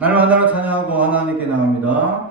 날마다 찬양하고 하나님께 나갑니다.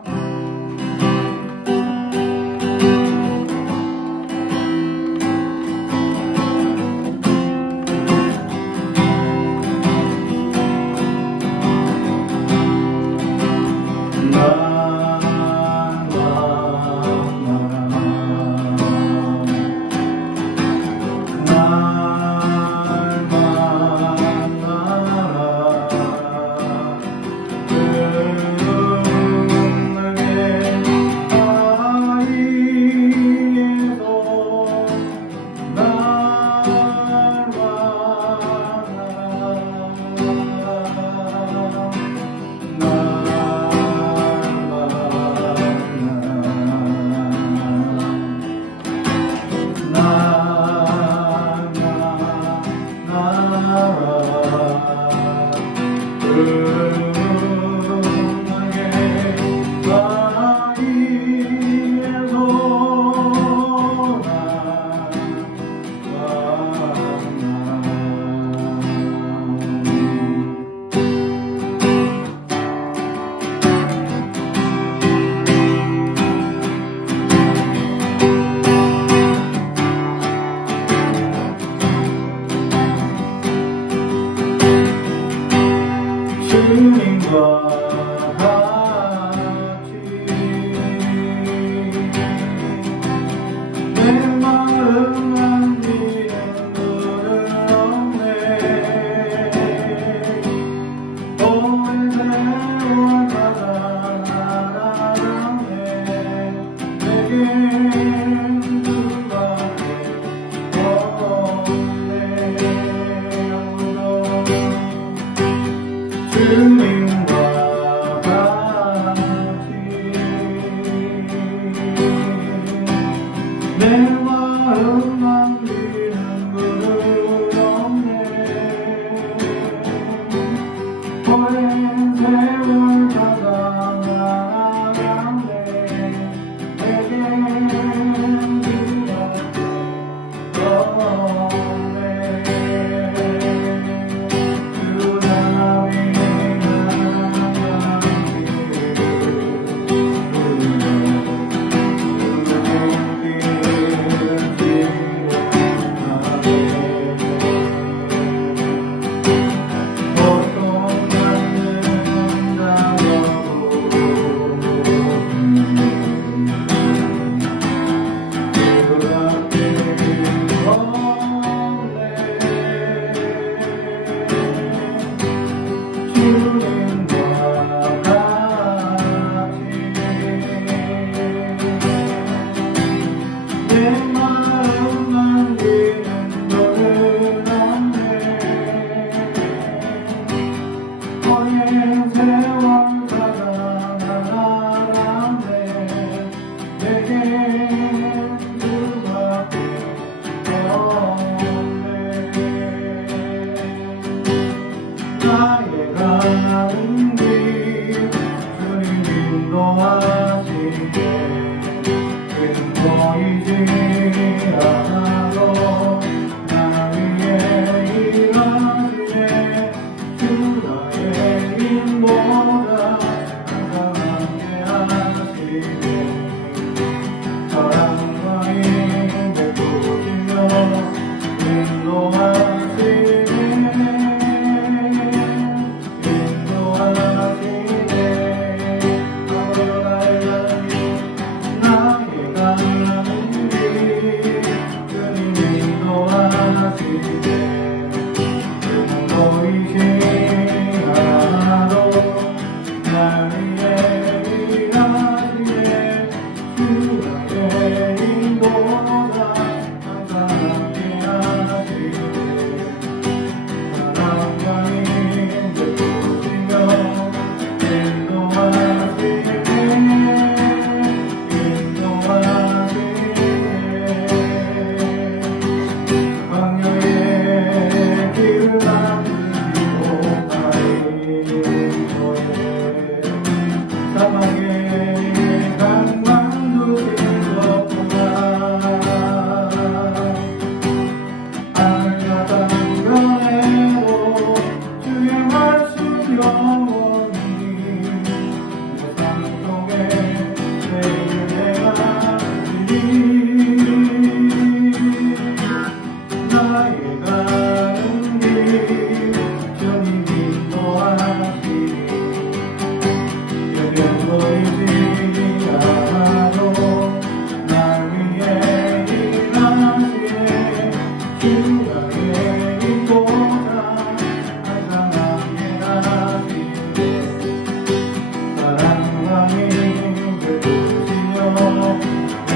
주님과 같이 내 마음 만지는 분은 없네. 오랜 세월 가다 살아가네. 내겐 그밖에 없네. 주님과 같이 내 마음 만지는 분은 없네. 오랜 세월 가다 살아가네. 내겐 그밖에 없네. 나의 가는 길 주님 인도하시네. 그는 보이지 않아도 나 위에 일하시네. 주 나의 인보다 항상 함께 하시네. 사랑과 힘을 보시며 인도하시네. 광야의 나의 가는 길 주님 인도하시니 여경 보이지 않아도 날 위해 일하시네 주가 계시고자 항상 함께 하시네 사랑과 힘을 주시며 인도하시네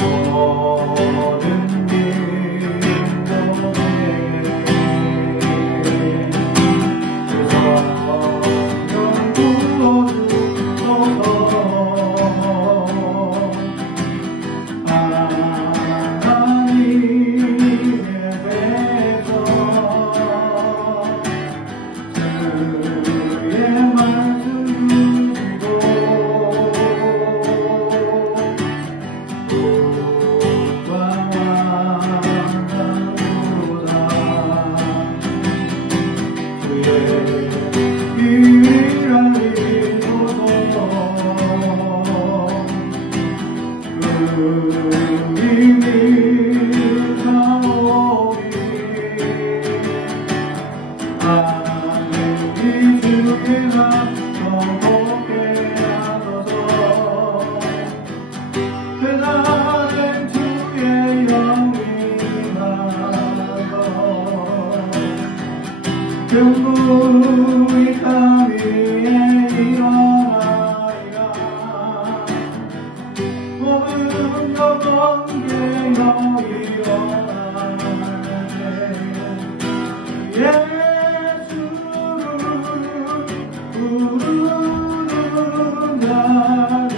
모든 경부의 땅 위에 일어나리라 모든 여건계여 일어나네 예수를 부르는 자는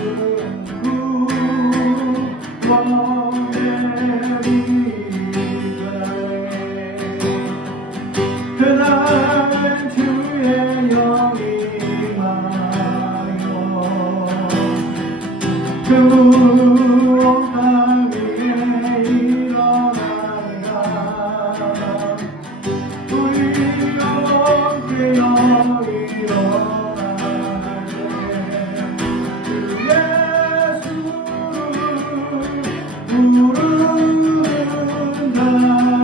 구원되리라 그날은 주의 영이 임하여 그 무엇 위에 일어나리라 우리 영원케여 일어나네 주 예수를 부르는 자는 그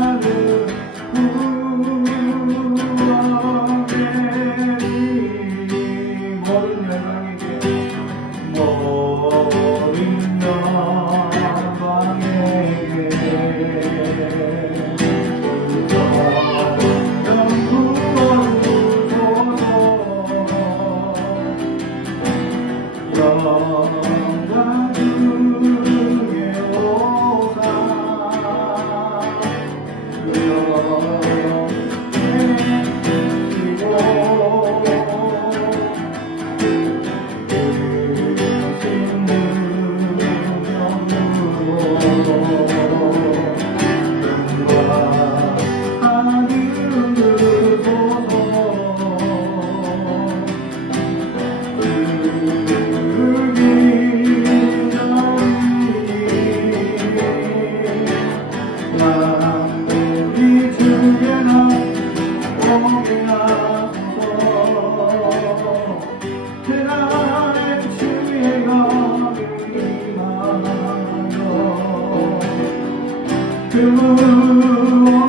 무엇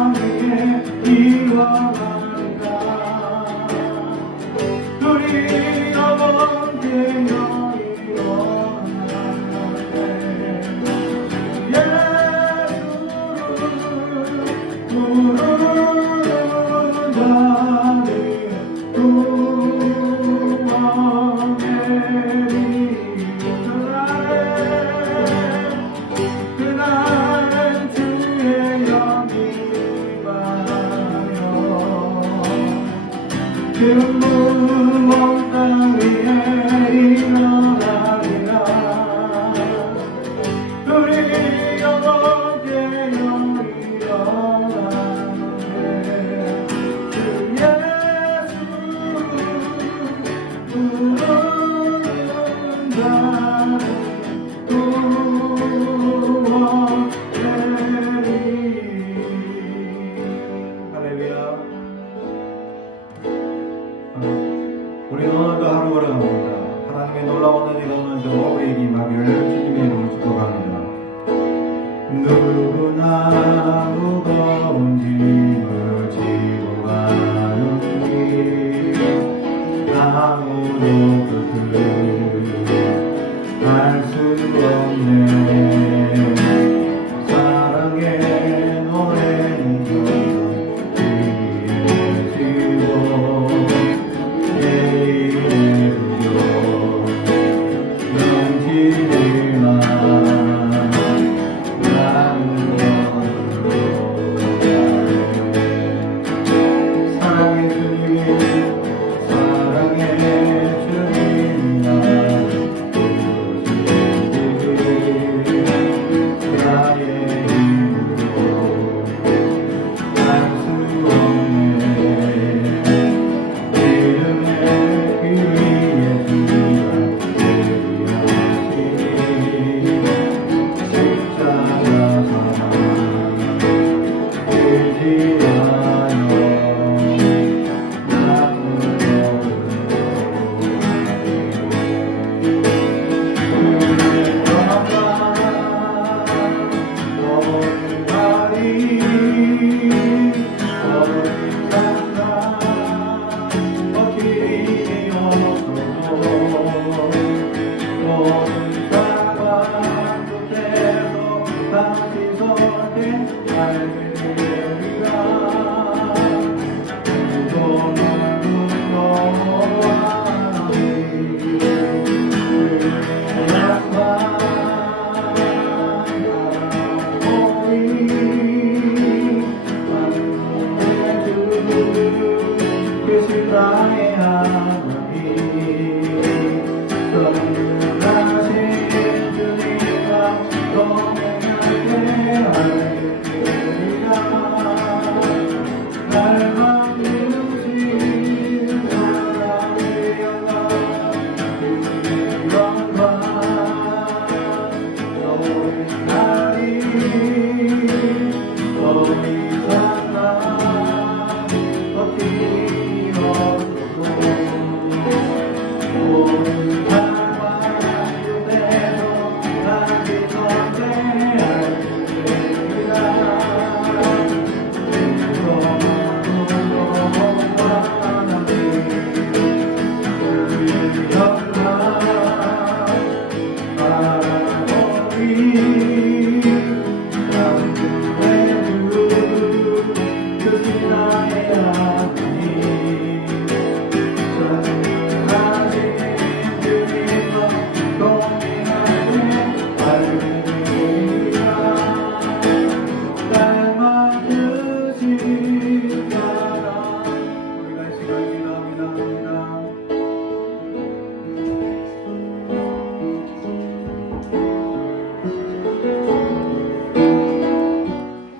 땅에 일어나리라 우리 영원케여 일어나네 예수를 부르는 자는 그 무엇 땅 위에 일어나리라 우리 영원케여 일어나네 주 예수 부르는 자는 구원되리 할렐루야 우리 오늘도 하루 앞으로 걸어갑니다. 하나님의 놀라운 은혜가 오늘도 우리에게 임하기를 주님의 이름으로 축복합니다. 누구나 무거운 짐을 지고 가는 길 아무도 알 수 없네. 사랑의 노래는 지고 내일의 부여 넘치지만 나는 너로 사랑의 주님이 사랑의 주님 나를 부르시니 나의 힘으로 알 수 없네. 이름의 그 위에 주가 되리하시니 십자가 사랑 의지하여 나를 나의 하나님 동일하신 주님과 동행할 때 알리리라. 날 만드신 사랑의 영광 그 영광 너의 날이 더 이상 나 어디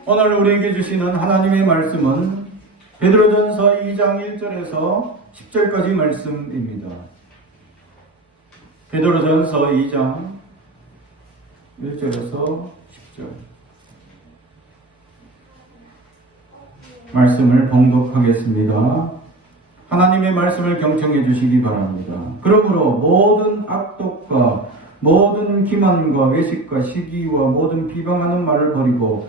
오늘 우리에게 주시는 하나님의 말씀은 베드로전서 2장 1절에서 10절까지 말씀입니다. 베드로전서 2장 1절에서 10절 말씀을 봉독하겠습니다. 하나님의 말씀을 경청해 주시기 바랍니다. 그러므로 모든 악독과 모든 기만과 외식과 시기와 모든 비방하는 말을 버리고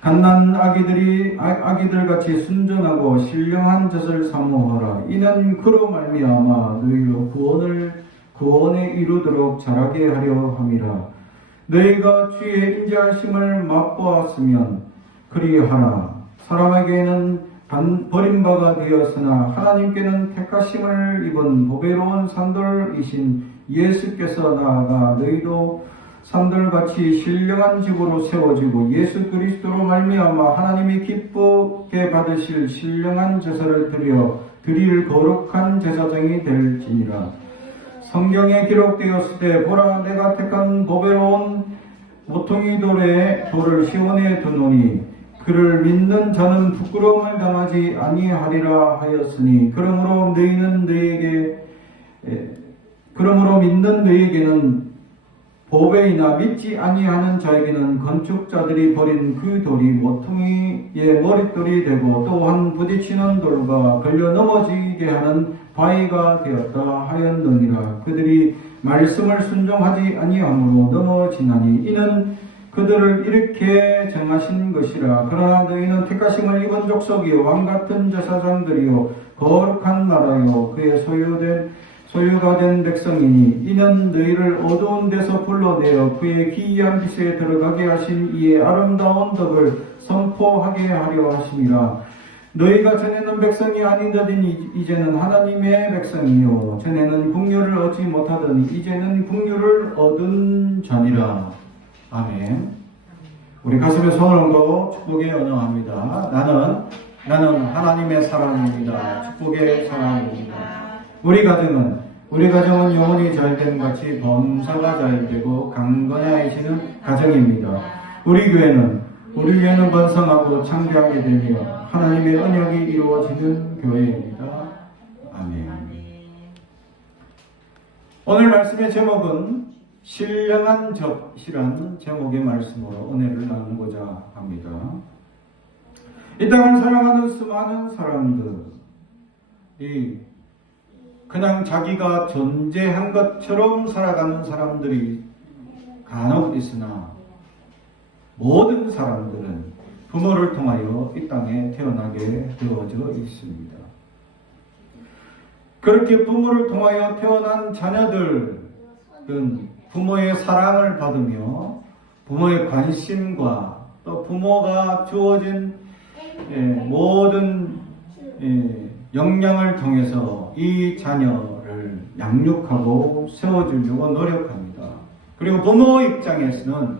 갓난 아기들같이 순전하고 신령한 젖을 사모하라. 이는 그로 말미암아 너희로 구원에 이루도록 자라게 하려 함이라. 너희가 주의 인자하심을 맛보았으면 그리하라. 사람에게는 버림바가 되었으나 하나님께는 택하심을 입은 보배로운 산돌이신 예수께서 나아가 너희도 산돌같이 신령한 집으로 세워지고 예수 그리스도로 말미암아 하나님이 기쁘게 받으실 신령한 제사를 드릴 거룩한 제사장이 될지니라. 성경에 기록되었을 때 보라 내가 택한 보배로운 모퉁이 돌을 시온에 두노니 그를 믿는 자는 부끄러움을 당하지 아니하리라 하였으니 그러므로 믿는 너희에게는 보배이나 믿지 아니하는 자에게는 건축자들이 버린 그 돌이 모퉁이의 머릿돌이 되고 또한 부딪히는 돌과 걸려 넘어지게 하는 바위가 되었다 하였느니라. 그들이 말씀을 순종하지 아니함으로 넘어지나니 이는 그들을 이렇게 정하신 것이라. 그러나 너희는 택하심을 입은 족속이요 왕같은 제사장들이요 거룩한 나라요 그의 소유가 된 백성이니 이는 너희를 어두운 데서 불러내어 그의 기이한 빛에 들어가게 하신 이의 아름다운 덕을 선포하게 하려 하심이라. 너희가 전에는 백성이 아니더니 이제는 하나님의 백성이요 전에는 국류를 얻지 못하더니 이제는 국류를 얻은 자니라. 아멘. 우리 가슴에 손을 얹고 축복의 언어합니다. 나는 하나님의 사랑입니다. 축복의 사랑입니다. 우리 가정은 영혼이 잘됨 같이 범사가 잘되고 강건해지는 가정입니다. 우리 교회는 번성하고 창대하게 되며 하나님의 언약이 이루어지는 교회입니다. 아멘. 오늘 말씀의 제목은 신령한 젖이라는 제목의 말씀으로 은혜를 나누고자 합니다. 이 땅을 살아가는 수많은 사람들이 그냥 자기가 존재한 것처럼 살아가는 사람들이 간혹 있으나 모든 사람들은 부모를 통하여 이 땅에 태어나게 되어져 있습니다. 그렇게 부모를 통하여 태어난 자녀들은 부모의 사랑을 받으며 부모의 관심과 또 부모가 주어진 모든 역량을 통해서 이 자녀를 양육하고 세워주려고 노력합니다. 그리고 부모 입장에서는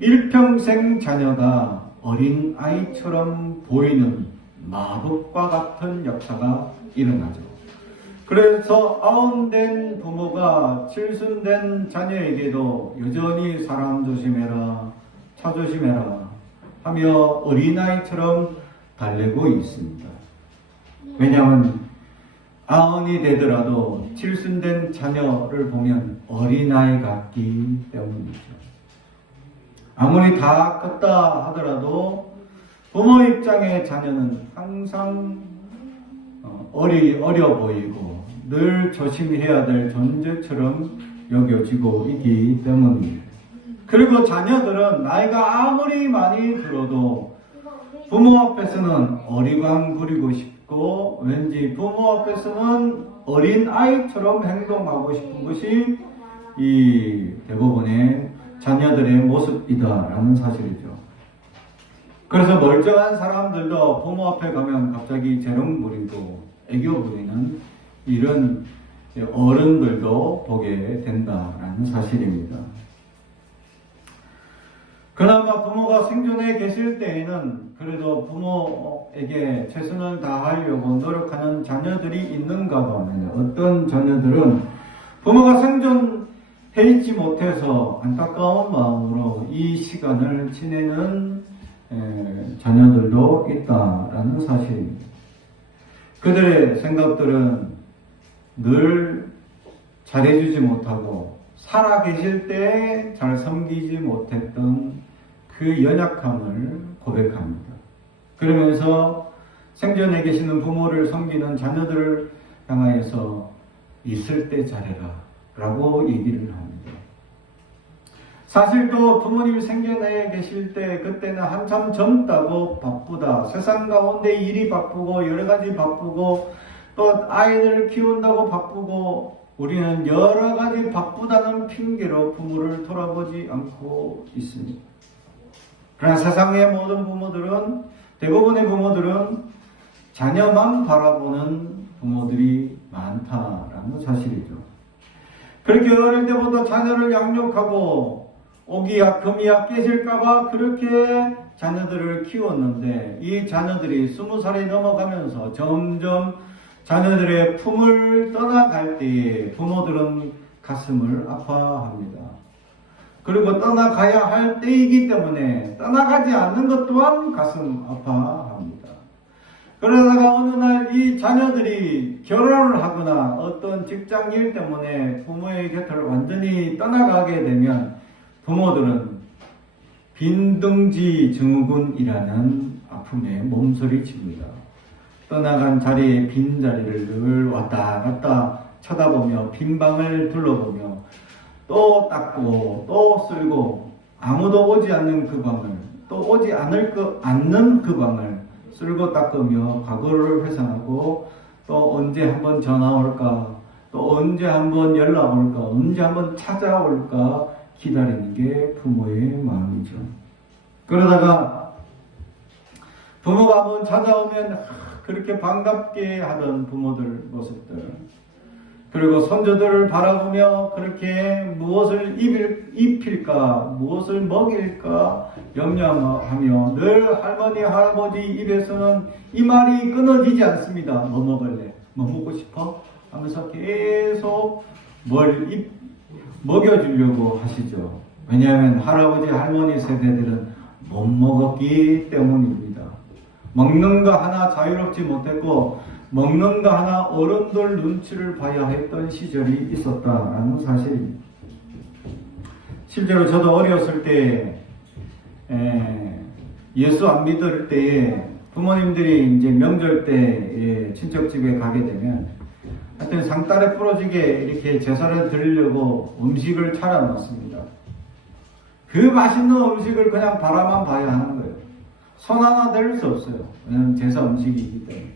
일평생 자녀가 어린 아이처럼 보이는 마법과 같은 역사가 일어나죠. 그래서 아운된 부모가 칠순된 자녀에게도 여전히 사람 조심해라, 차 조심해라 하며 어린아이처럼 달래고 있습니다. 왜냐하면 아흔이 되더라도 칠순된 자녀를 보면 어린아이 같기 때문이죠. 아무리 다 컸다 하더라도 부모 입장의 자녀는 항상 어려 보이고 늘 조심해야 될 존재처럼 여겨지고 있기 때문입니다. 그리고 자녀들은 나이가 아무리 많이 들어도 부모 앞에서는 어리광 부리고 싶고 왠지 부모 앞에서는 어린 아이처럼 행동하고 싶은 것이 이 대부분의 자녀들의 모습이다라는 사실이죠. 그래서 멀쩡한 사람들도 부모 앞에 가면 갑자기 재롱 부리고 애교 부리는 이런 어른들도 보게 된다라는 사실입니다. 그나마 부모가 생존해 계실 때에는 그래도 부모에게 최선을 다하려고 노력하는 자녀들이 있는가 보면 어떤 자녀들은 부모가 생존해 있지 못해서 안타까운 마음으로 이 시간을 지내는 자녀들도 있다라는 사실입니다. 그들의 생각들은 늘 잘해주지 못하고 살아계실 때 잘 섬기지 못했던 그 연약함을 고백합니다. 그러면서 생전에 계시는 부모를 섬기는 자녀들을 향하여서 있을 때 잘해라 라고 얘기를 합니다. 사실 또 부모님 생전에 계실 때 그때는 한참 젊다고 바쁘다, 세상 가운데 일이 바쁘고 여러가지 바쁘고 또 아이들 키운다고 바쁘고 우리는 여러가지 바쁘다는 핑계로 부모를 돌아보지 않고 있습니다. 그러나 세상의 모든 부모들은, 대부분의 부모들은 자녀만 바라보는 부모들이 많다라는 사실이죠. 그렇게 어릴 때부터 자녀를 양육하고 오기약 금이약 깨질까봐 그렇게 자녀들을 키웠는데 이 자녀들이 20살이 넘어가면서 점점 자녀들의 품을 떠나갈 때에 부모들은 가슴을 아파합니다. 그리고 떠나가야 할 때이기 때문에 떠나가지 않는 것 또한 가슴 아파합니다. 그러다가 어느 날 이 자녀들이 결혼을 하거나 어떤 직장 일 때문에 부모의 곁을 완전히 떠나가게 되면 부모들은 빈둥지 증후군이라는 아픔에 몸서리칩니다. 떠나간 자리에 빈 자리를 늘 왔다 갔다 쳐다보며 빈 방을 둘러보며 또 닦고 또 쓸고 아무도 오지 않는 그 방을 또 오지 않는 그 방을 쓸고 닦으며 과거를 회상하고 또 언제 한번 전화 올까 또 언제 한번 연락 올까 언제 한번 찾아올까 기다리는 게 부모의 마음이죠. 그러다가 부모가 한번 찾아오면 그렇게 반갑게 하던 부모들 모습들, 그리고 손주들을 바라보며 그렇게 무엇을 입힐까 무엇을 먹일까 염려하며 늘 할머니 할아버지 입에서는 이 말이 끊어지지 않습니다. 뭐 먹을래? 뭐 먹고 싶어? 하면서 계속 뭘 먹여주려고 하시죠. 왜냐하면 할아버지 할머니 세대들은 못 먹었기 때문입니다. 먹는 거 하나 자유롭지 못했고 먹는 거 하나 어른들 눈치를 봐야 했던 시절이 있었다라는 사실입니다. 실제로 저도 어렸을 때 예수 안 믿을 때에 부모님들이 이제 명절 때 친척집에 가게 되면 하여튼 상다리 부러지게 이렇게 제사를 드리려고 음식을 차려놨습니다. 그 맛있는 음식을 그냥 바라만 봐야 하는 거예요. 손 하나 댈 수 없어요. 왜냐하면 제사 음식이기 때문에.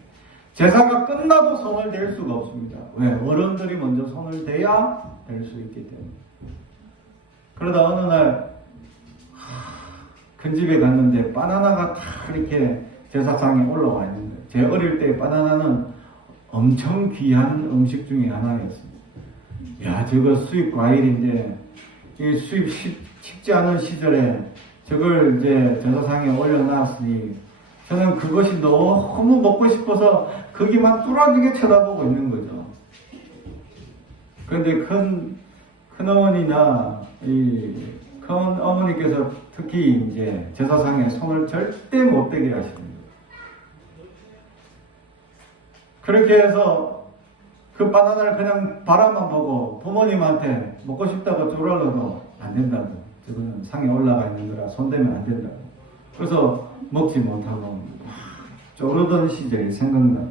제사가 끝나도 손을 댈 수가 없습니다. 왜? 어른들이 먼저 손을 대야 될 수 있기 때문에. 그러다 어느 날 큰 집에 갔는데 바나나가 다 이렇게 제사상에 올라와 있는 거예요. 제 어릴 때 바나나는 엄청 귀한 음식 중에 하나였습니다. 야, 저거 수입 과일인데 이 수입 쉽지 않은 시절에 저걸 이제 제사상에 올려놨으니 저는 그것이 너무 먹고 싶어서 거기만 뚫어지게 쳐다보고 있는 거죠. 그런데 큰 어머니나 큰 어머니께서 특히 이제 제사상에 손을 절대 못 대게 하십니다. 그렇게 해서 그 바나나를 그냥 바라만 보고 부모님한테 먹고 싶다고 쪼르러도 안 된다고. 저거는 상에 올라가 있는 거라 손대면 안 된다고. 그래서 먹지 못하고 쪼르던 시절이 생각나요.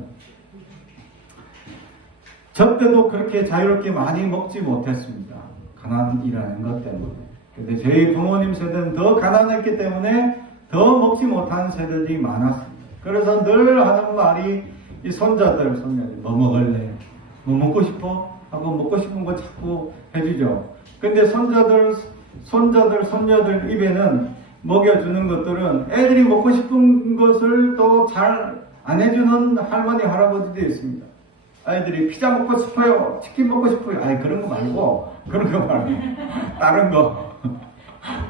저 때도 그렇게 자유롭게 많이 먹지 못했습니다. 가난이라는 것 때문에. 근데 저희 부모님 세대는 더 가난했기 때문에 더 먹지 못한 세대들이 많았습니다. 그래서 늘 하는 말이 이 손자들, 손녀들 뭐 먹을래? 뭐 먹고 싶어? 하고 먹고 싶은 거 자꾸 해주죠. 근데 손자들, 손녀들 입에는 먹여주는 것들은 애들이 먹고 싶은 것을 또 잘 안 해주는 할머니, 할아버지도 있습니다. 아이들이 피자 먹고 싶어요. 치킨 먹고 싶어요. 아니, 그런 거 말고, 다른 거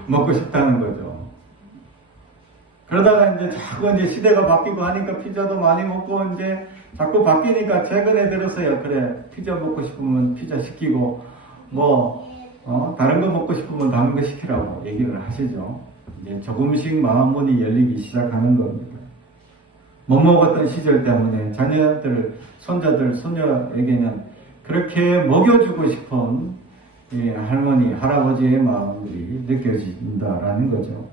먹고 싶다는 거죠. 그러다가 이제 자꾸 이제 시대가 바뀌고 하니까 피자도 많이 먹고 이제 자꾸 바뀌니까 최근에 들어서요. 그래, 피자 먹고 싶으면 피자 시키고, 다른 거 먹고 싶으면 다른 거 시키라고 얘기를 하시죠. 이제 조금씩 마음문이 열리기 시작하는 겁니다. 못 먹었던 시절 때문에 자녀들, 손자들, 손녀에게는 그렇게 먹여주고 싶은 할머니, 할아버지의 마음들이 느껴진다라는 거죠.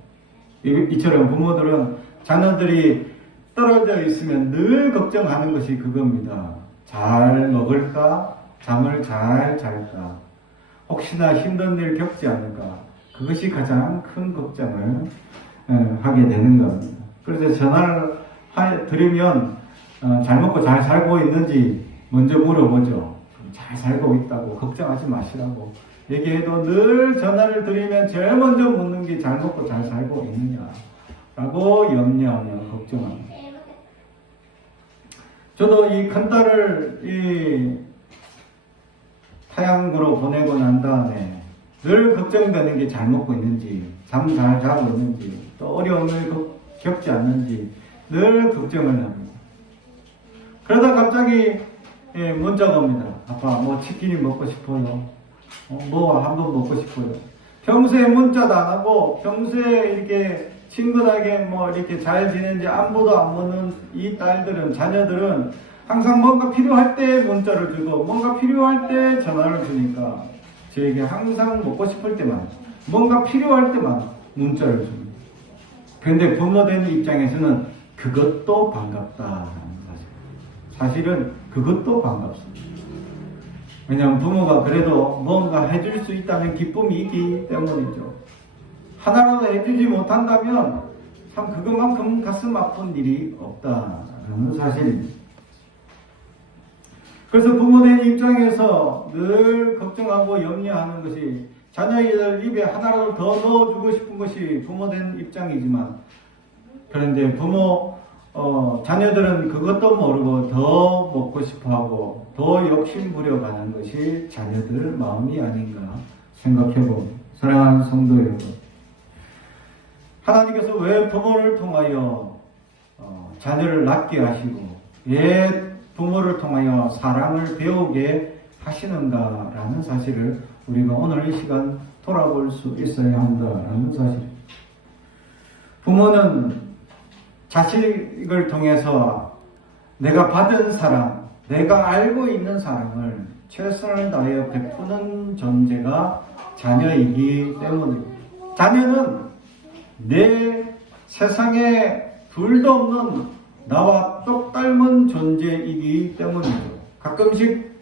이처럼 부모들은 자녀들이 떨어져 있으면 늘 걱정하는 것이 그겁니다. 잘 먹을까? 잠을 잘 잘까? 혹시나 힘든 일 겪지 않을까? 그것이 가장 큰 걱정을 하게 되는 겁니다. 그래서 전화를 드리면 잘 먹고 잘 살고 있는지 먼저 물어보죠. 잘 살고 있다고 걱정하지 마시라고 얘기해도 늘 전화를 드리면 제일 먼저 묻는 게 잘 먹고 잘 살고 있느냐라고 염려하며 걱정합니다. 저도 이 큰딸을 이 타양구로 보내고 난 다음에 늘 걱정되는 게 잘 먹고 있는지, 잠 잘 자고 있는지, 또 어려움을 겪지 않는지 늘 걱정을 합니다. 그러다 갑자기 문자가 옵니다. 아빠, 치킨이 먹고 싶어요. 한번 먹고 싶어요. 평소에 문자도 안 하고, 평소에 이렇게 친근하게 이렇게 잘 지내는지 안부도 안 묻는 이 딸들은, 자녀들은 항상 뭔가 필요할 때 문자를 주고, 뭔가 필요할 때 전화를 주니까, 저에게 항상 먹고 싶을 때만, 뭔가 필요할 때만 문자를 줍니다. 근데 부모된 입장에서는 그것도 반갑다라는 사실. 사실은 그것도 반갑습니다. 왜냐하면 부모가 그래도 뭔가 해줄 수 있다는 기쁨이 있기 때문이죠. 하나라도 해주지 못한다면 참 그것만큼 가슴 아픈 일이 없다는 사실입니다. 그래서 부모된 입장에서 늘 걱정하고 염려하는 것이 자녀들 입에 하나라도 더 넣어주고 싶은 것이 부모된 입장이지만, 그런데 자녀들은 그것도 모르고 더 먹고 싶어하고 더 욕심 부려가는 것이 자녀들 마음이 아닌가 생각해봅니다. 사랑하는 성도 여러분, 하나님께서 왜 부모를 통하여 자녀를 낳게 하시고 왜 부모를 통하여 사랑을 배우게 하시는가라는 사실을 우리가 오늘 이 시간 돌아볼 수 있어야 한다라는 사실. 부모는 자식을 통해서 내가 받은 사랑, 내가 알고 있는 사랑을 최선을 다하여 베푸는 존재가 자녀이기 때문입니다. 자녀는 내 세상에 둘도 없는 나와 똑 닮은 존재이기 때문이죠. 가끔씩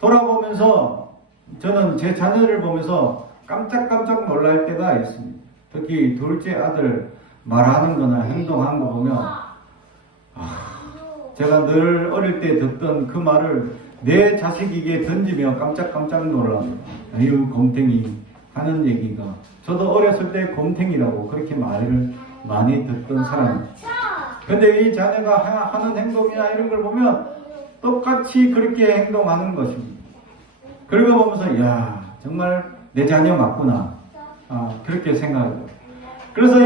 돌아보면서 저는 제 자녀를 보면서 깜짝깜짝 놀랄 때가 있습니다. 특히 둘째 아들 말하는 거나 행동하는 거 보면 제가 늘 어릴 때 듣던 그 말을 내 자식에게 던지며 깜짝깜짝 놀랍니다. 아유 곰탱이 하는 얘기가, 저도 어렸을 때 곰탱이라고 그렇게 말을 많이 듣던 사람입니다. 근데 이 자녀가 하는 행동이나 이런 걸 보면 똑같이 그렇게 행동하는 것입니다. 그러고 보면서 야 정말 내 자녀 맞구나, 그렇게 생각하죠. 그래서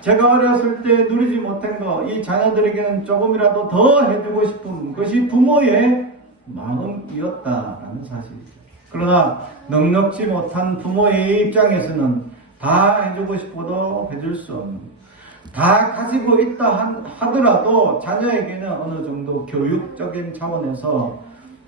제가 어렸을 때 누리지 못한 거, 이 자녀들에게는 조금이라도 더 해주고 싶은 것이 부모의 마음이었다라는 사실이죠. 그러나 넉넉지 못한 부모의 입장에서는 다 해주고 싶어도 해줄 수 없는, 다 가지고 있다 하더라도 자녀에게는 어느 정도 교육적인 차원에서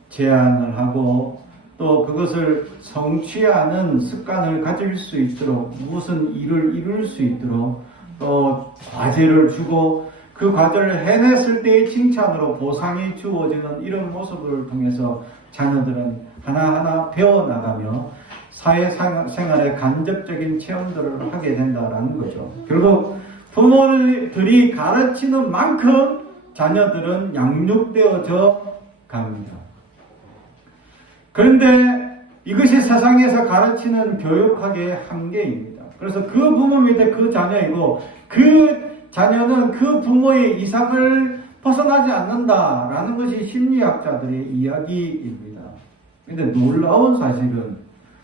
제한을 하고 또 그것을 성취하는 습관을 가질 수 있도록, 무슨 일을 이룰 수 있도록 또 과제를 주고 그 과제를 해냈을 때의 칭찬으로 보상이 주어지는 이런 모습을 통해서 자녀들은 하나하나 배워나가며 사회생활의 간접적인 체험들을 하게 된다는 거죠. 결국 부모들이 가르치는 만큼 자녀들은 양육되어져 갑니다. 그런데 이것이 세상에서 가르치는 교육학의 한계입니다. 그래서 그 부모 밑에 그 자녀이고 그 자녀는 그 부모의 이상을 벗어나지 않는다라는 것이 심리학자들의 이야기입니다. 그런데 놀라운 사실은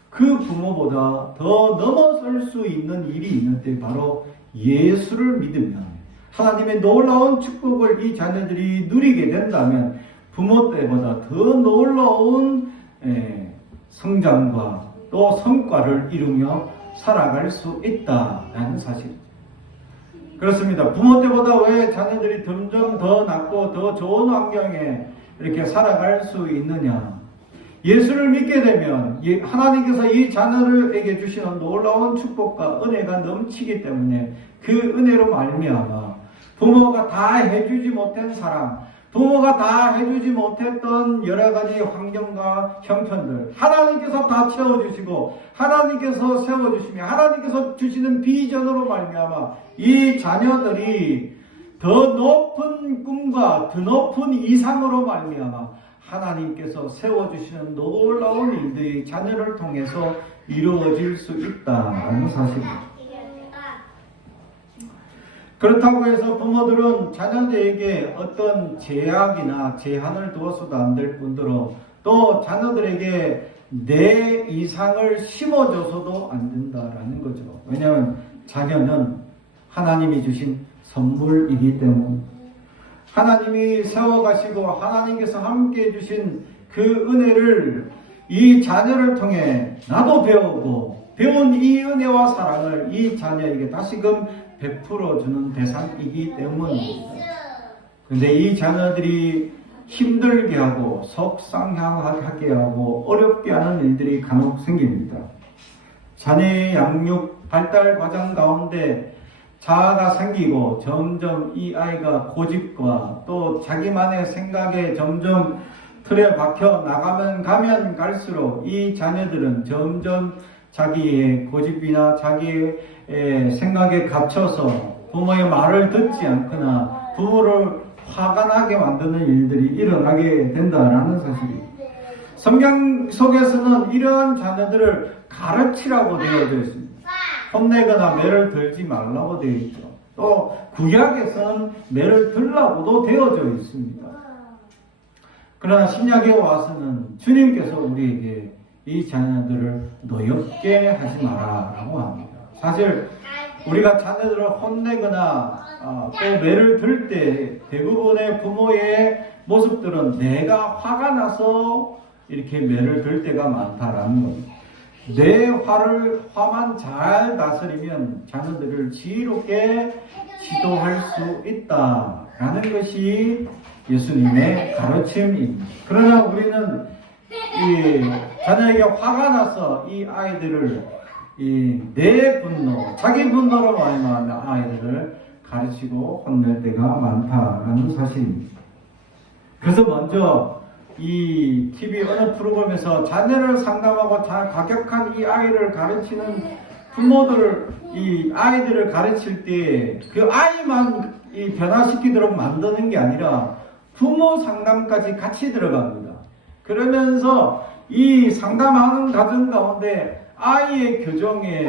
그 부모보다 더 넘어설 수 있는 일이 있는데 바로 예수를 믿으면 하나님의 놀라운 축복을 이 자녀들이 누리게 된다면 부모 때보다 더 놀라운 성장과 또 성과를 이루며 살아갈 수 있다라는 사실. 그렇습니다. 부모 때보다 왜 자녀들이 점점 더 낫고 더 좋은 환경에 이렇게 살아갈 수 있느냐? 예수를 믿게 되면 하나님께서 이 자녀들에게 주시는 놀라운 축복과 은혜가 넘치기 때문에 그 은혜로 말미암아 부모가 다 해주지 못한 사랑, 부모가 다 해주지 못했던 여러 가지 환경과 형편들 하나님께서 다 채워주시고 하나님께서 세워주시며 하나님께서 주시는 비전으로 말미암아 이 자녀들이 더 높은 꿈과 더 높은 이상으로 말미암아 하나님께서 세워주시는 놀라운 일들이 자녀를 통해서 이루어질 수 있다는 사실입니다. 그렇다고 해서 부모들은 자녀들에게 어떤 제약이나 제한을 두어서도 안 될 뿐더러 또 자녀들에게 내 이상을 심어줘서도 안 된다라는 거죠. 왜냐하면 자녀는 하나님이 주신 선물이기 때문에 하나님이 세워가시고 하나님께서 함께 해주신 그 은혜를 이 자녀를 통해 나도 배우고 배운 이 은혜와 사랑을 이 자녀에게 다시금 베풀어주는 대상이기 때문입니다. 그런데 이 자녀들이 힘들게 하고 속상하게 하고 어렵게 하는 일들이 간혹 생깁니다. 자녀의 양육 발달 과정 가운데 자아가 생기고 점점 이 아이가 고집과 또 자기만의 생각에 점점 틀에 박혀 나가면 가면 갈수록 이 자녀들은 점점 자기의 고집이나 자기의 생각에 갇혀서 부모의 말을 듣지 않거나 부모를 화가 나게 만드는 일들이 일어나게 된다라는 사실입니다. 성경 속에서는 이러한 자녀들을 가르치라고 되어져 있습니다. 혼내거나 매를 들지 말라고 되어 있죠. 또 구약에서는 매를 들라고도 되어져 있습니다. 그러나 신약에 와서는 주님께서 우리에게 이 자녀들을 노엽게 하지 마라라고 합니다. 사실 우리가 자녀들을 혼내거나 또 매를 들 때 대부분의 부모의 모습들은 내가 화가 나서 이렇게 매를 들 때가 많다라는 겁니다. 내 화만 잘 다스리면 자녀들을 지혜롭게 지도할 수 있다라는 것이 예수님의 가르침입니다. 그러나 우리는 이 자녀에게 화가 나서 이 아이들을 내 분노, 자기 분노로 말미암아 아이들을 가르치고 혼낼 때가 많다라는 사실입니다. 그래서 먼저 이 TV 어느 프로그램에서 자녀를 상담하고 과격한 이 아이를 가르치는 부모들을 이 아이들을 가르칠 때 그 아이만 변화시키도록 만드는 게 아니라 부모 상담까지 같이 들어갑니다. 그러면서 이 상담하는 가정 가운데 아이의 교정의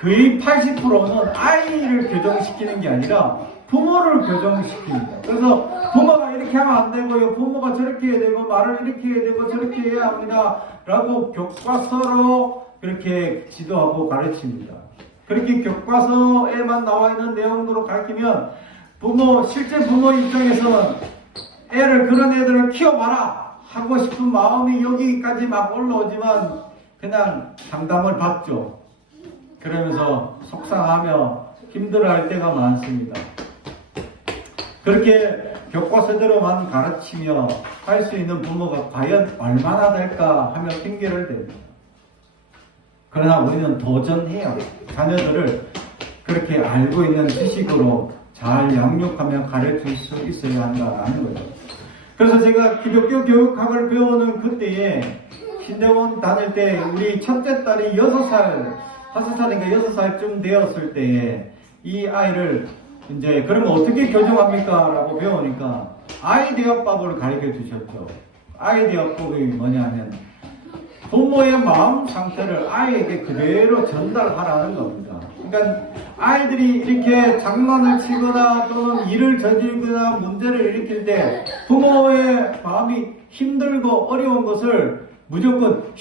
거의 80%는 아이를 교정시키는 게 아니라 부모를 교정시킵니다. 그래서 부모가 이렇게 하면 안 되고요, 부모가 저렇게 해야 되고, 말을 이렇게 해야 되고, 저렇게 해야 합니다 라고 교과서로 그렇게 지도하고 가르칩니다. 그렇게 교과서에만 나와 있는 내용으로 가르치면 실제 부모 입장에서는 그런 애들을 키워봐라 하고 싶은 마음이 여기까지 막 올라오지만 그냥 상담을 받죠. 그러면서 속상하며 힘들어할 때가 많습니다. 그렇게 교과서대로만 가르치며 할 수 있는 부모가 과연 얼마나 될까 하며 핑계를 댑니다. 그러나 우리는 도전해야 자녀들을 그렇게 알고 있는 지식으로 잘 양육하며 가르칠 수 있어야 한다는 거죠. 그래서 제가 기독교 교육학을 배우는 그때에 신대원 다닐 때 우리 첫째 딸이 6살, 5살인가 6살쯤 되었을 때에 이 아이를 이제 그러면 어떻게 교정합니까? 라고 배우니까 아이대화법을 가르쳐 주셨죠. 아이대화법이 뭐냐면 부모의 마음 상태를 아이에게 그대로 전달하라는 겁니다. 그러니까 아이들이 이렇게 장난을 치거나 또는 일을 저지르거나 문제를 일으킬 때 부모의 마음이 힘들고 어려운 것을 무조건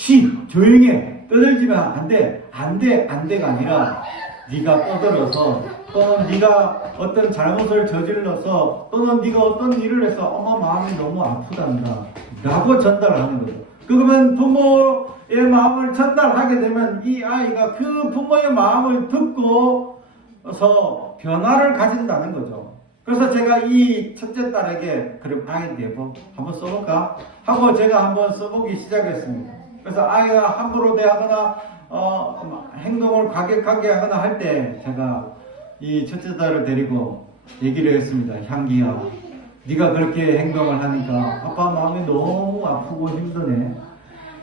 조용히 해, 떠들지만 안돼가 아니라 네가 떠들어서 또는 네가 어떤 잘못을 저질러서 또는 네가 어떤 일을 해서 엄마 마음이 너무 아프단다 라고 전달하는 거죠. 그러면 부모의 마음을 전달하게 되면 이 아이가 그 부모의 마음을 듣고서 변화를 가진다는 거죠. 그래서 제가 이 첫째 딸에게 그럼 아이디어 한번 써볼까? 하고 제가 한번 써보기 시작했습니다. 그래서 아이가 함부로 대하거나 행동을 과격하게 하거나 할 때 제가 이 첫째 딸을 데리고 얘기를 했습니다. 향기야, 네가 그렇게 행동을 하니까 아빠 마음이 너무 아프고 힘드네.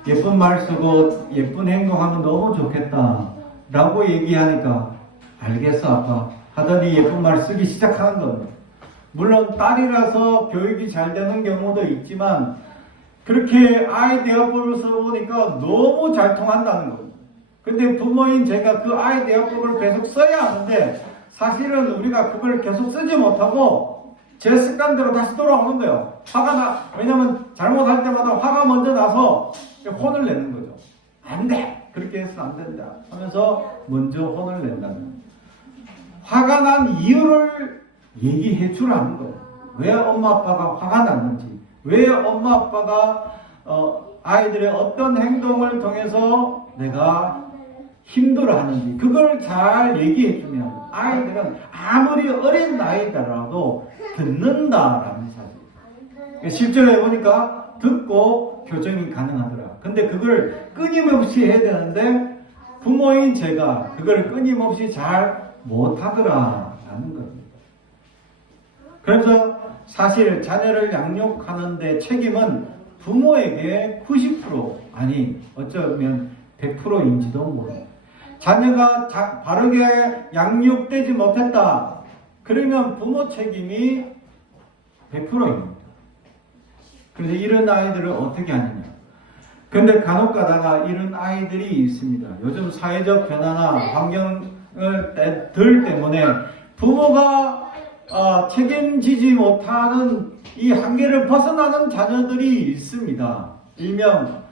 예쁜 말 쓰고 예쁜 행동하면 너무 좋겠다 라고 얘기하니까 알겠어 아빠 하더니 예쁜 말 쓰기 시작하는 겁니다. 물론 딸이라서 교육이 잘 되는 경우도 있지만 그렇게 아이 대화법을 써보니까 너무 잘 통한다는 겁니다. 근데 부모인 제가 그 아이 대화법을 계속 써야 하는데 사실은 우리가 그걸 계속 쓰지 못하고 제 습관대로 다시 돌아오는 거예요. 왜냐면 잘못할 때마다 화가 먼저 나서 혼을 내는 거죠. 안 돼! 그렇게 해서는 안 된다 하면서 먼저 혼을 낸다는 거예요. 화가 난 이유를 얘기해 주라는 거예요. 왜 엄마 아빠가 화가 났는지, 왜 엄마 아빠가 아이들의 어떤 행동을 통해서 내가 힘들어하는지 그걸 잘 얘기해 주면 아이들은 아무리 어린 나이더라도 듣는다라는 사실. 실제로 해보니까 듣고 교정이 가능하더라. 근데 그걸 끊임없이 해야 되는데 부모인 제가 그걸 끊임없이 잘 못하더라 그래서 사실 자녀를 양육하는데 책임은 부모에게 90% 아니 어쩌면 100%인지도 모릅니다. 자녀가 바르게 양육되지 못했다. 그러면 부모 책임이 100%입니다. 그래서 이런 아이들을 어떻게 하느냐. 근데 간혹 가다가 이런 아이들이 있습니다. 요즘 사회적 변화나 환경을 들 때문에 부모가 책임지지 못하는 이 한계를 벗어나는 자녀들이 있습니다. 일명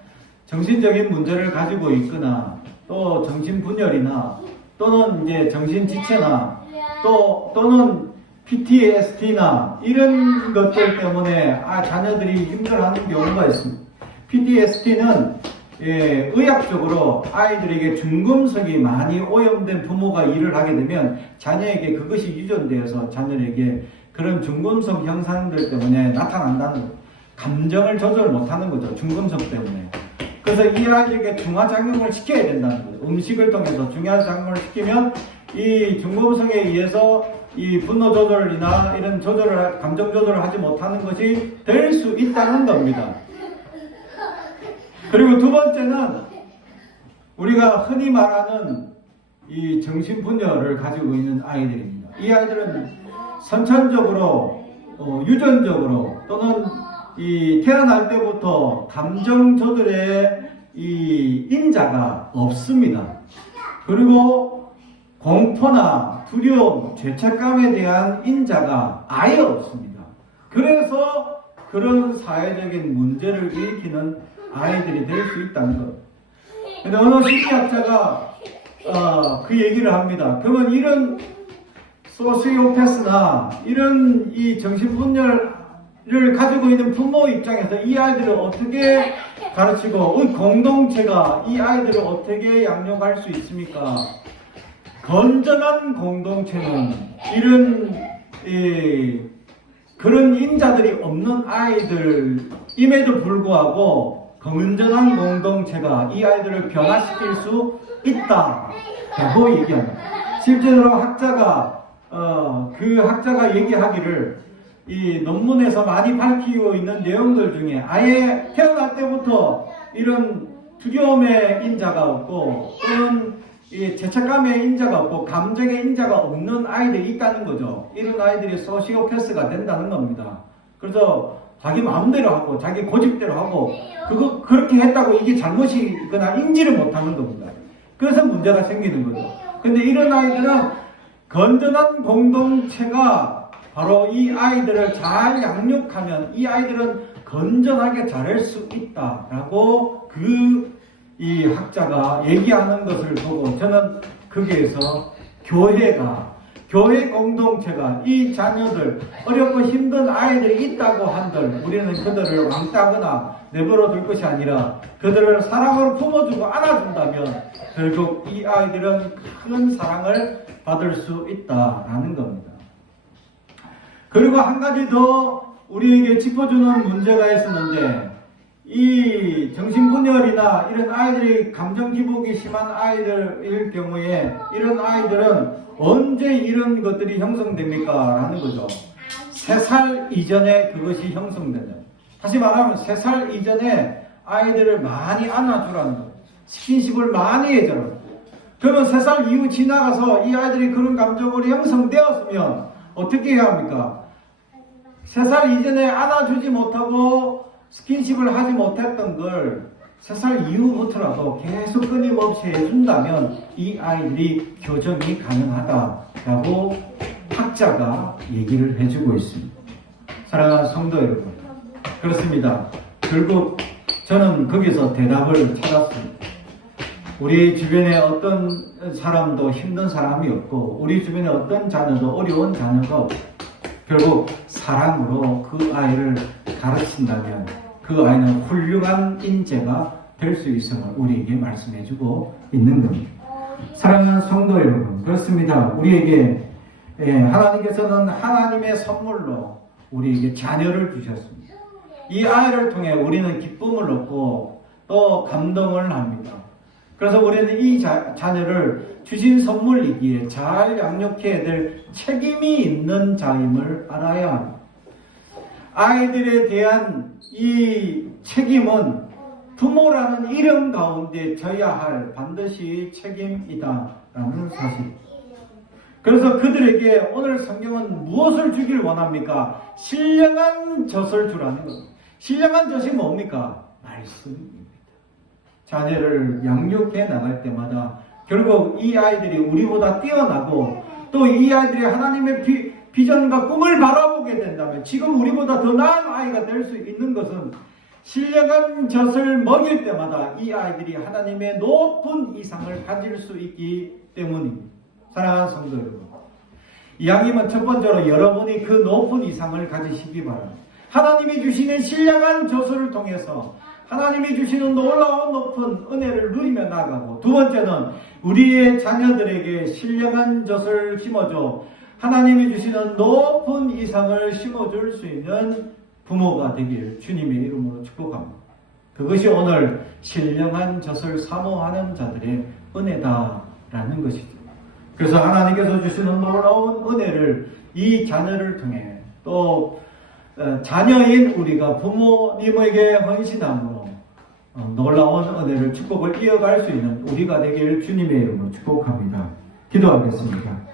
정신적인 문제를 가지고 있거나 또 정신분열이나 또는 이제 정신지체나 또는 PTSD나 이런 것들 때문에 자녀들이 힘들어하는 경우가 있습니다. PTSD는 의학적으로 아이들에게 중금속이 많이 오염된 부모가 일을 하게 되면 자녀에게 그것이 유전되어서 자녀에게 그런 중금속 현상들 때문에 나타난다는 거예요. 감정을 조절 못하는 거죠. 중금속 때문에. 그래서 이 아이들에게 중화작용을 시켜야 된다는 거예요. 음식을 통해서 중화작용을 시키면 이 중금속에 의해서 이 분노 조절이나 이런 감정 조절을 하지 못하는 것이 될 수 있다는 겁니다. 그리고 두 번째는 우리가 흔히 말하는 이 정신분열을 가지고 있는 아이들입니다. 이 아이들은 선천적으로, 유전적으로 또는 이 태어날 때부터 감정 조절의 이 인자가 없습니다. 그리고 공포나 두려움, 죄책감에 대한 인자가 아예 없습니다. 그래서 그런 사회적인 문제를 일으키는 아이들이 될 수 있다는 것. 근데 어느 심리학자가 그 얘기를 합니다. 그러면 이런 소시오패스나 이런 이 정신분열을 가지고 있는 부모 입장에서 이 아이들을 어떻게 가르치고 공동체가 이 아이들을 어떻게 양육할 수 있습니까? 건전한 공동체는 이런 그런 인자들이 없는 아이들임에도 불구하고 건전한 공동체가 이 아이들을 변화시킬 수 있다라고 얘기합니다. 실제로 그 학자가 얘기하기를 이 논문에서 많이 밝히고 있는 내용들 중에 아예 태어날 때부터 이런 두려움의 인자가 없고 또는 이 죄책감의 인자가 없고 감정의 인자가 없는 아이들이 있다는 거죠. 이런 아이들이 소시오패스가 된다는 겁니다. 그래서 자기 마음대로 하고 자기 고집대로 하고 그렇게 했다고 이게 잘못이거나 인지를 못하는 겁니다. 그래서 문제가 생기는 거죠. 근데 이런 아이들은 건전한 공동체가 바로 이 아이들을 잘 양육하면 이 아이들은 건전하게 자랄 수 있다라고 이 학자가 얘기하는 것을 보고 저는 거기에서 교회 공동체가 이 자녀들, 어렵고 힘든 아이들이 있다고 한들 우리는 그들을 왕따거나 내버려 둘 것이 아니라 그들을 사랑으로 품어주고 안아준다면 결국 이 아이들은 큰 사랑을 받을 수 있다라는 겁니다. 그리고 한 가지 더 우리에게 짚어주는 문제가 있었는데 이 정신분열이나 이런 아이들이 감정 기복이 심한 아이들일 경우에 이런 아이들은 언제 이런 것들이 형성됩니까? 라는 거죠. 3살 이전에 그것이 형성된다. 다시 말하면 3살 이전에 아이들을 많이 안아주라는 거예요. 스킨십을 많이 해줘라. 그러면 3살 이후 지나가서 이 아이들이 그런 감정으로 형성되었으면 어떻게 해야 합니까? 3살 이전에 안아주지 못하고 스킨십을 하지 못했던 걸 3살 이후부터라도 계속 끊임없이 해준다면 이 아이들이 교정이 가능하다라고 학자가 얘기를 해주고 있습니다. 사랑하는 성도 여러분, 그렇습니다. 결국 저는 거기서 대답을 찾았습니다. 우리 주변에 어떤 사람도 힘든 사람이 없고 우리 주변에 어떤 자녀도 어려운 자녀가 없고 결국 사랑으로 그 아이를 가르친다면 그 아이는 훌륭한 인재가 될 수 있음을 우리에게 말씀해주고 있는 겁니다. 사랑하는 성도 여러분, 그렇습니다. 우리에게 하나님께서는 하나님의 선물로 우리에게 자녀를 주셨습니다. 이 아이를 통해 우리는 기쁨을 얻고 또 감동을 합니다. 그래서 우리는 이 자녀를 주신 선물이기에 잘 양육해야 될 책임이 있는 자임을 알아야 합니다. 아이들에 대한 이 책임은 부모라는 이름 가운데 져야 할 반드시 책임이다라는 사실. 그래서 그들에게 오늘 성경은 무엇을 주길 원합니까? 신령한 젖을 주라는 겁니다. 신령한 젖이 뭡니까? 말씀입니다. 자녀를 양육해 나갈 때마다 결국 이 아이들이 우리보다 뛰어나고 또 이 아이들이 하나님의 비전과 꿈을 바라보게 된다면 지금 우리보다 더 나은 아이가 될 수 있는 것은 신령한 젖을 먹일 때마다 이 아이들이 하나님의 높은 이상을 가질 수 있기 때문입니다. 사랑하는 성도 여러분, 이왕이면 첫 번째로 여러분이 그 높은 이상을 가지시기 바랍니다. 하나님이 주시는 신령한 젖을 통해서 하나님이 주시는 놀라운 높은 은혜를 누리며 나가고, 두 번째는 우리의 자녀들에게 신령한 젖을 심어줘 하나님이 주시는 높은 이상을 심어줄 수 있는 부모가 되길 주님의 이름으로 축복합니다. 그것이 오늘 신령한 젖을 사모하는 자들의 은혜다라는 것이죠. 그래서 하나님께서 주시는 놀라운 은혜를 이 자녀를 통해 또 자녀인 우리가 부모님에게 헌신함으로 놀라운 은혜를 축복을 이어갈 수 있는 우리가 되길 주님의 이름으로 축복합니다. 기도하겠습니다.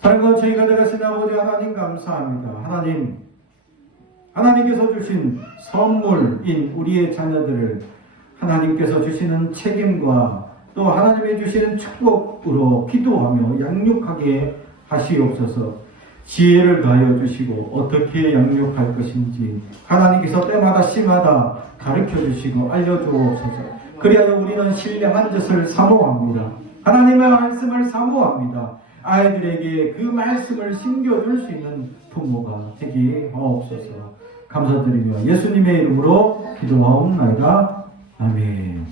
사랑과 저희가 되가신 아버지 하나님 감사합니다. 하나님께서 주신 선물인 우리의 자녀들을 하나님께서 주시는 책임과 또 하나님이 주시는 축복으로 기도하며 양육하게 하시옵소서. 지혜를 다하여 주시고 어떻게 양육할 것인지 하나님께서 때마다 시마다 가르쳐 주시고 알려주옵소서. 그리하여 우리는 신령한 젖을 사모합니다. 하나님의 말씀을 사모합니다. 아이들에게 그 말씀을 심겨줄 수 있는 부모가 되게 하옵소서. 감사드리며 예수님의 이름으로 기도하옵나이다. 아멘.